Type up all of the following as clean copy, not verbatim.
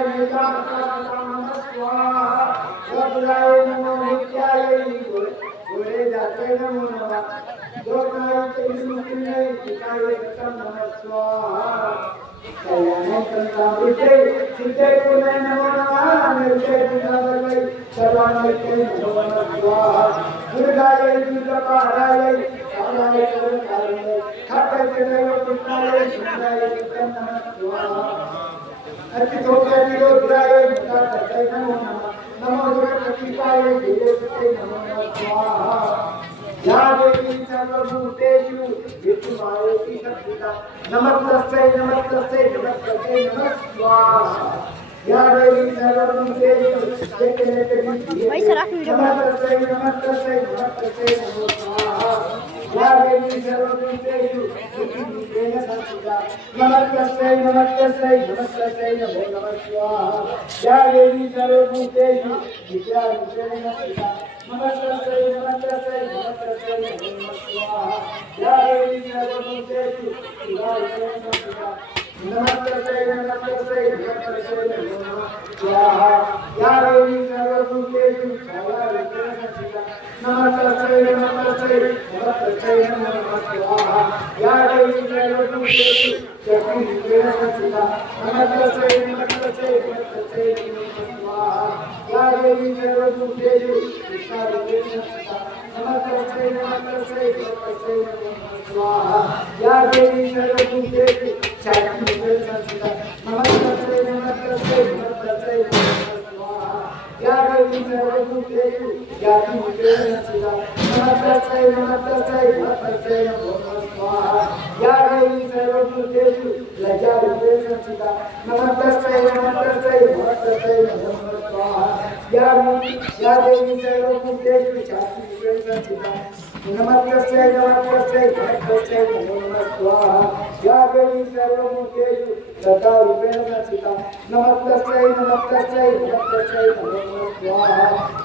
नमस्तस्यै नमस्तस्यै नमस्तस्यै नमः स्वाहा या देवी सर्वभूतेषु नमस्तस्यै नमस्तस्यै नमस्तस्यै नमो स्वाहा या देवी सर्वभूतेषु नित्यरूपेण संस्थिता नमस्तस्यै नमस्तस्यै नमस्तस्यै नमो नमः स्वाहा या देवी सर्वभूतेषु नित्यरूपेण संस्थिता नमस्तस्यै नमस्तस्यै नमस्तस्यै नमो नमः स्वाहा या देवी सर्वभूतेषु नित्यरूपेण संस्थिता नमस्तस्यै नमस्तस्यै नमस्तस्यै नमो नमः स्वाहा या देवी सर्वभूतेषु नित्यरूपेण संस्थिता नमस्तस्यै नमस्तस्यै नमस्तस्यै नमो नमः स्वाहा या देवी सर्वभूतेषु नित्यरूपेण संस्थिता नमस्तस्यै नमस्तस्यै नमस्तस्यै नमो नमः स्वाहा या देवी सर्वभूतेषु नित्यरूपेण संस्थिता नमस्तस्यै नमस्तस्यै नमस्तस्यै नमो नमः स्वाहा या देवी सर्वभूतेषु नित्यरूपेण संस्थिता नमस्तस्यै नमस्तस्यै नमस्तस्यै नमो नमः स्वाहा या देवी सर्वभूतेषु नित्यरूपेण संस्थिता नमस्तस्यै नमस्तस्यै नमस्तस्यै नमो नमः स्वाहा या देवी सर्वभूतेषु लज्जारूपेण संस्थिता नमस्तस्यै नमस्तस्यै नमस्तस्यै नमो नमः स्वाहा या देवी सर्वभूतेषु शान्तिरूपेण संस्थिता नमस्तस्यै नमस्तस्यै नमस्तस्यै नमो नमः स्वाहा या देवी सर्वभूतेषु श्रद्धारूपेण संस्थिता नमस्तस्यै नमस्तस्यै नमस्तस्यै नमो नमः स्वाहा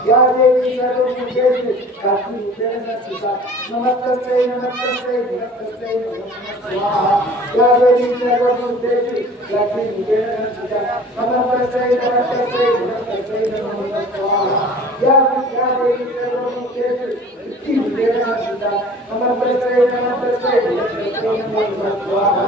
या देवी सर्वभूतेषु शान्तिरूपेण संस्थिता नमस्तस्यै नमस्तस्यै नमस्तस्यै नमो नमः स्वाहा या देवी सर्वभूतेषु शान्तिरूपेण संस्थिता नमस्तस्यै नमस्तस्यै नमस्तस्यै नमो नमः स्वाहा या देवी सर्वभूतेषु नित्यरूपेण संस्थिता नमस्तस्यै नमस्तस्यै नमस्तस्यै नमो नमः स्वाहा